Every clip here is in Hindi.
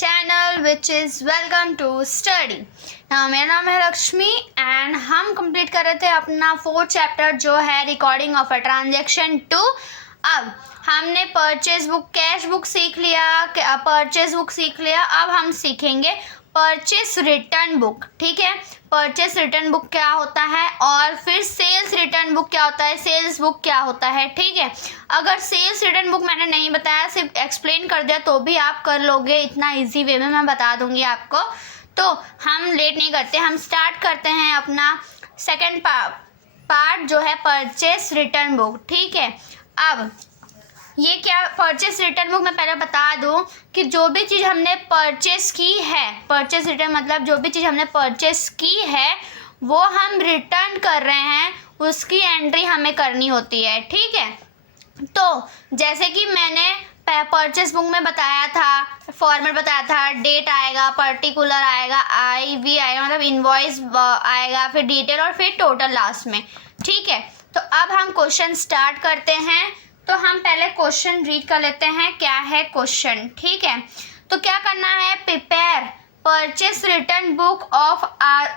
channel which is welcome to study. Now मेरा नाम है लक्ष्मी एंड हम कंप्लीट कर रहे थे अपना 4th चैप्टर जो है रिकॉर्डिंग ऑफ अ ट्रांजैक्शन 2। अब हमने परचेज बुक कैश बुक सीख लिया, परचेज बुक सीख लिया। अब हम सीखेंगे परचेस रिटर्न बुक। ठीक है, परचेस रिटर्न बुक क्या होता है और फिर सेल्स रिटर्न बुक क्या होता है, सेल्स बुक क्या होता है। ठीक है, अगर सेल्स रिटर्न बुक मैंने नहीं बताया, सिर्फ एक्सप्लेन कर दिया तो भी आप कर लोगे, इतना इजी वे में मैं बता दूंगी आपको। तो हम लेट नहीं करते, हम स्टार्ट करते हैं अपना सेकेंड पार्ट जो है परचेस रिटर्न बुक। ठीक है, अब ये क्या परचेस रिटर्न बुक, मैं पहले बता दूं कि जो भी चीज़ हमने परचेस की है, परचेस रिटर्न मतलब जो भी चीज़ हमने परचेस की है वो हम रिटर्न कर रहे हैं, उसकी एंट्री हमें करनी होती है। ठीक है, तो जैसे कि मैंने परचेस बुक में बताया था, फॉर्मेट बताया था, डेट आएगा, पर्टिकुलर आएगा, IV आएगा मतलब इनवॉइस आएगा, फिर डिटेल और फिर टोटल लास्ट में। ठीक है, तो अब हम क्वेश्चन स्टार्ट करते हैं। तो हम पहले क्वेश्चन रीड कर लेते हैं, क्या है क्वेश्चन। ठीक है, तो क्या करना है, prepare purchase return book of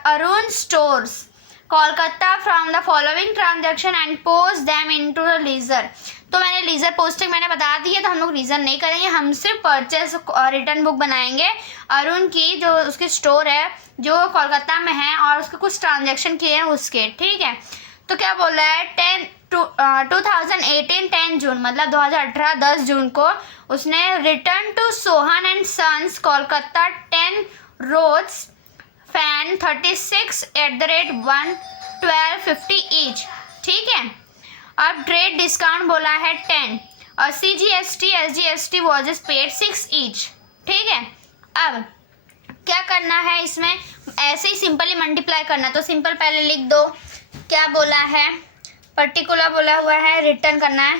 Arun stores Kolkata from the following transaction and post them into the ledger. तो मैंने लीजर पोस्टिंग मैंने बता दी है, तो हम लोग रीजन नहीं करेंगे, हम सिर्फ परचेस रिटर्न बुक बनाएंगे अरुण की, जो उसकी स्टोर है जो कोलकाता में है और उसके कुछ ट्रांजैक्शन किए हैं उसके। ठीक है, तो क्या बोल रहा है 2018 10 जून मतलब 2018 10 जून को उसने return to Sohan and sons Kolkata 10 rods fan 36 @11250 each. ठीक है, अब ट्रेड डिस्काउंट बोला है 10 और CGST SGST was paid 6 each. ठीक है, अब क्या करना है, इसमें ऐसे ही सिंपली मल्टीप्लाई करना। तो सिंपल पहले लिख दो, क्या बोला है, पर्टिकुलर बोला हुआ है, रिटर्न करना है,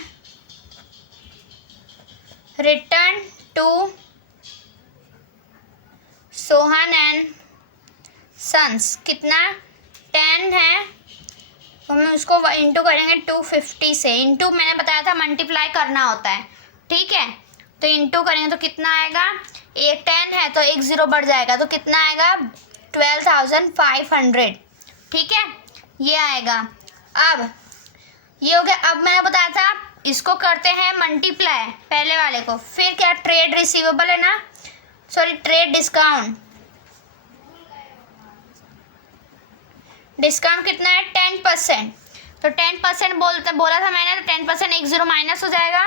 return to Sohan and sons कितना 10 है, तो हम उसको इंटू करेंगे 250 से। इंटू मैंने बताया था मल्टीप्लाई करना होता है। ठीक है, तो इंटू करेंगे तो कितना आएगा, ये 10 है तो एक ज़ीरो बढ़ जाएगा तो कितना आएगा 12,500। ठीक है, ये आएगा। अब ये हो गया। अब मैंने बताया था इसको करते हैं मल्टीप्लाई पहले वाले को, फिर क्या ट्रेड रिसीवेबल है ना, सॉरी ट्रेड डिस्काउंट, डिस्काउंट कितना है 10%। तो 10% बोला था मैंने, तो 10% एक ज़ीरो माइनस हो जाएगा,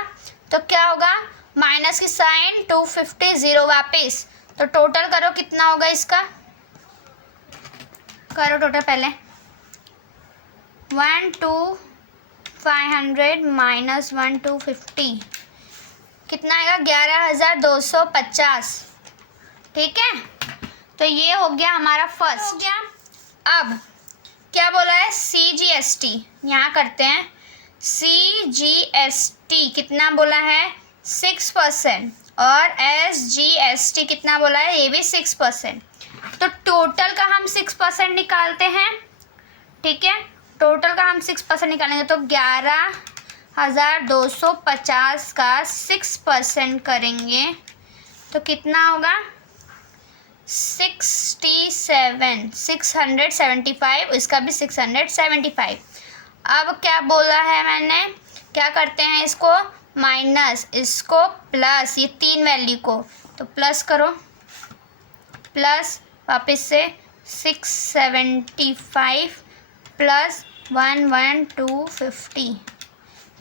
तो क्या होगा माइनस की साइन 250 ज़ीरो वापस। तो टोटल करो कितना होगा इसका, करो टोटल पहले 12,500 माइनस 1250 कितना आएगा 11,250। ठीक है, तो ये हो गया हमारा फर्स्ट हो गया। अब क्या बोला है CGST, यहाँ करते हैं CGST कितना बोला है 6% और SGST कितना बोला है, ये भी 6%। तो टोटल का हम 6% निकालते हैं। ठीक है, टोटल का हम 6% निकालेंगे तो 11,250 का 6% करेंगे तो कितना होगा 675, इसका भी 675। अब क्या बोला है मैंने, क्या करते हैं इसको माइनस, इसको प्लस, ये 3 वैल्यू को तो प्लस करो, प्लस वापस से 675 प्लस 11,250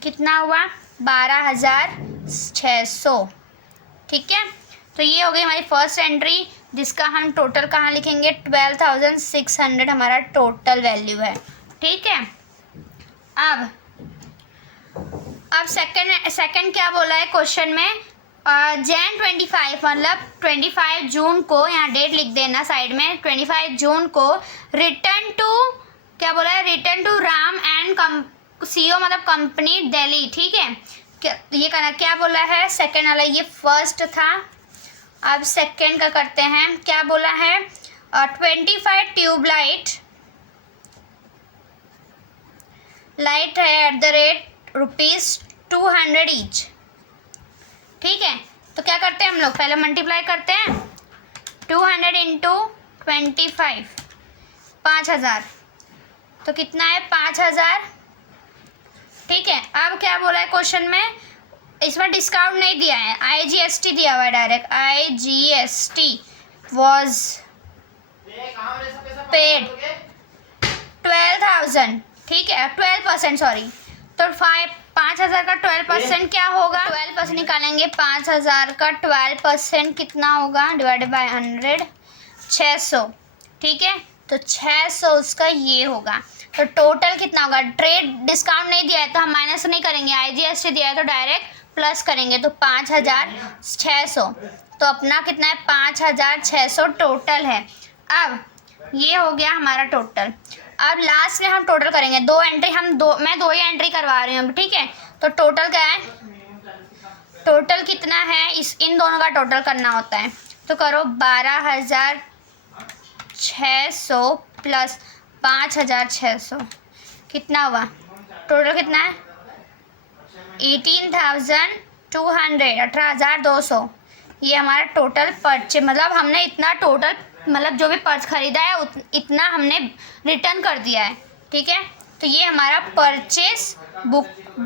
कितना हुआ 12,600। ठीक है, तो ये हो गई हमारी फर्स्ट एंट्री, जिसका हम टोटल कहाँ लिखेंगे 12,600 हमारा टोटल वैल्यू है। ठीक है, अब सेकंड क्या बोला है क्वेश्चन में, Jan 25 मतलब 25 जून को, यहाँ डेट लिख देना साइड में, 25 जून को रिटर्न टू, क्या बोला है return to Ram and CO मतलब कंपनी दिल्ली। ठीक है, ये करना, क्या बोला है सेकंड वाला, ये फर्स्ट था। अब सेकंड का करते हैं, क्या बोला है 25 ट्यूबलाइट है ₹200 ईच। ठीक है, तो क्या करते हैं हम लोग पहले मल्टीप्लाई करते हैं, 200 इंटू 25, 5000, तो कितना है 5000। ठीक है, अब क्या बोला है क्वेश्चन में, इसमें डिस्काउंट नहीं दिया है, IGST दिया हुआ है डायरेक्ट। IGST was paid 12,000। ठीक है, 12%, सॉरी। तो 5,000 का 12% क्या होगा, 12% निकालेंगे। 5,000 का 12% कितना होगा, डिवाइडेड बाय 100, 600। ठीक है, तो 600 उसका ये होगा। तो टोटल कितना होगा, ट्रेड डिस्काउंट नहीं दिया है तो हम माइनस नहीं करेंगे, IGST दिया है तो डायरेक्ट प्लस करेंगे। तो 5,600, तो अपना कितना है 5,600 टोटल है। अब ये हो गया हमारा टोटल। अब लास्ट में हम टोटल करेंगे, दो एंट्री मैं दो ही एंट्री करवा रही हूँ। ठीक है, तो टोटल क्या है, टोटल कितना है, इन दोनों का टोटल करना होता है। तो करो 12,600 प्लस 5,600 कितना हुआ, टोटल कितना है 18,200, 18,200। ये हमारा टोटल परचेज, मतलब हमने इतना टोटल, मतलब जो भी पर्च खरीदा है इतना हमने रिटर्न कर दिया है। ठीक है, तो ये हमारा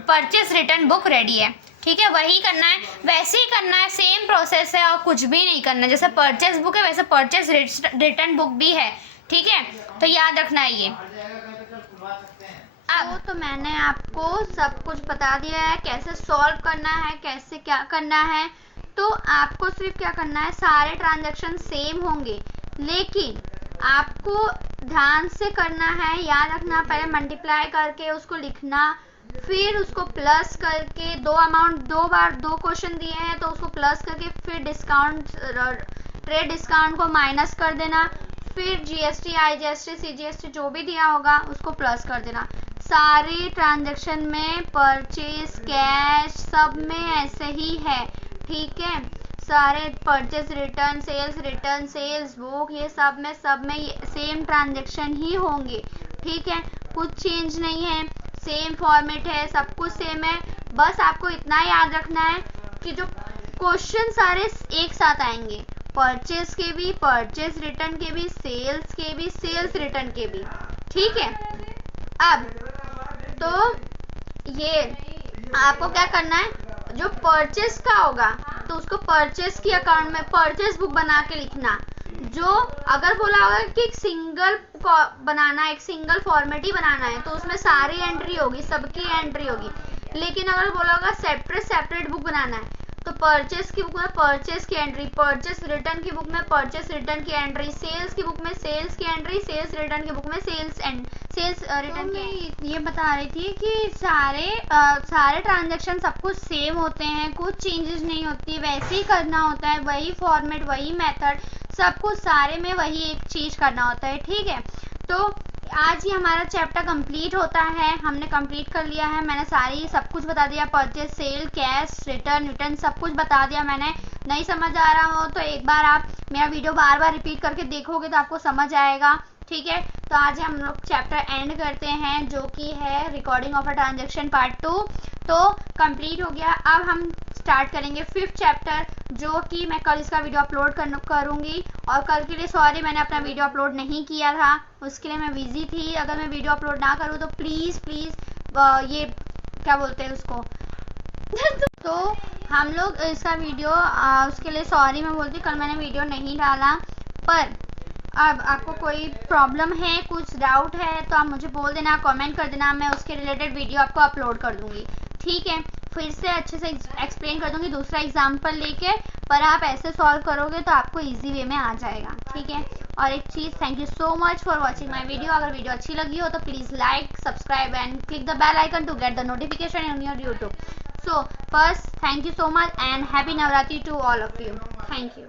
परचेज रिटर्न बुक रेडी है। ठीक है, वही करना है, वैसे ही करना है, सेम प्रोसेस है और कुछ भी नहीं करना है। जैसे परचेज बुक है वैसे परचेज रिटर्न बुक भी है। ठीक है, तो याद रखना है ये। अब तो मैंने आपको सब कुछ बता दिया है, कैसे सॉल्व करना है, कैसे क्या करना है। तो आपको सिर्फ क्या करना है, सारे ट्रांजैक्शन सेम होंगे, लेकिन आपको ध्यान से करना है, याद रखना। पहले मल्टीप्लाई करके उसको लिखना, फिर उसको प्लस करके दो बार दो क्वेश्चन दिए हैं तो उसको प्लस करके फिर ट्रेड डिस्काउंट को माइनस कर देना, फिर GST, IGST, CGST जो भी दिया होगा उसको प्लस कर देना। सारे ट्रांजैक्शन में परचेज, कैश सब में ऐसे ही है। ठीक है, सारे परचेज रिटर्न, सेल्स बुक, ये सब में सेम ट्रांजैक्शन ही होंगे। ठीक है, कुछ चेंज नहीं है, सेम फॉर्मेट है, सब कुछ सेम है। बस आपको इतना याद रखना है कि जो क्वेश्चन सारे एक साथ आएंगे, परचेज के भी, परचेज रिटर्न के भी, सेल्स के भी, सेल्स रिटर्न के भी। ठीक है, अब तो ये आपको क्या करना है, जो परचेज का होगा तो उसको परचेज की अकाउंट में परचेज बुक बना के लिखना। जो अगर बोला होगा कि एक सिंगल बनाना है, एक सिंगल फॉर्मेट ही बनाना है, तो उसमें सारी एंट्री होगी, सबकी एंट्री होगी। लेकिन अगर बोला होगा सेपरेट बुक बनाना है, तो परचेज की बुक में परचेज की एंट्री, परचेज रिटर्न की बुक में परचेज रिटर्न की एंट्री, सेल्स की बुक में सेल्स की एंट्री, सेल्स रिटर्न की बुक में सेल्स रिटर्न की। ये बता रही थी कि सारे ट्रांजैक्शन सब कुछ सेम होते हैं, कुछ चेंजेस नहीं होती, वैसे ही करना होता है, वही फॉर्मेट, वही मेथड, सब कुछ सारे में वही एक चीज करना होता है। ठीक है, तो आज ही हमारा चैप्टर कंप्लीट होता है, हमने कंप्लीट कर लिया है। मैंने सब कुछ बता दिया, परचेज, सेल, कैश, रिटर्न सब कुछ बता दिया मैंने। नहीं समझ आ रहा हो तो एक बार आप मेरा वीडियो बार रिपीट करके देखोगे तो आपको समझ आएगा। ठीक है, तो आज हम लोग चैप्टर एंड करते हैं, जो कि है recording of a transaction part 2। तो कंप्लीट हो गया। अब हम स्टार्ट करेंगे 5th चैप्टर, जो कि मैं कल इसका वीडियो अपलोड करूंगी। और कल के लिए सॉरी, मैंने अपना वीडियो अपलोड नहीं किया था, उसके लिए मैं बिजी थी। अगर मैं वीडियो अपलोड ना करूँ तो प्लीज़ ये क्या बोलते हैं उसको तो हम लोग इसका वीडियो उसके लिए सॉरी मैं बोलती, कल मैंने वीडियो नहीं डाला। पर अब आपको कोई प्रॉब्लम है, कुछ डाउट है तो आप मुझे बोल देना, कमेंट कर देना, मैं उसके रिलेटेड वीडियो आपको अपलोड कर दूंगी। ठीक है, फिर से अच्छे से एक्सप्लेन कर दूंगी दूसरा एग्जाम्पल लेके, पर आप ऐसे सॉल्व करोगे तो आपको इजी वे में आ जाएगा। ठीक है, और एक चीज़, thank you so much for watching my video. अगर वीडियो अच्छी लगी हो तो please like, subscribe and click the bell icon to get the notification on your YouTube. So first, thank you so much and happy Navratri to all of you. Thank you.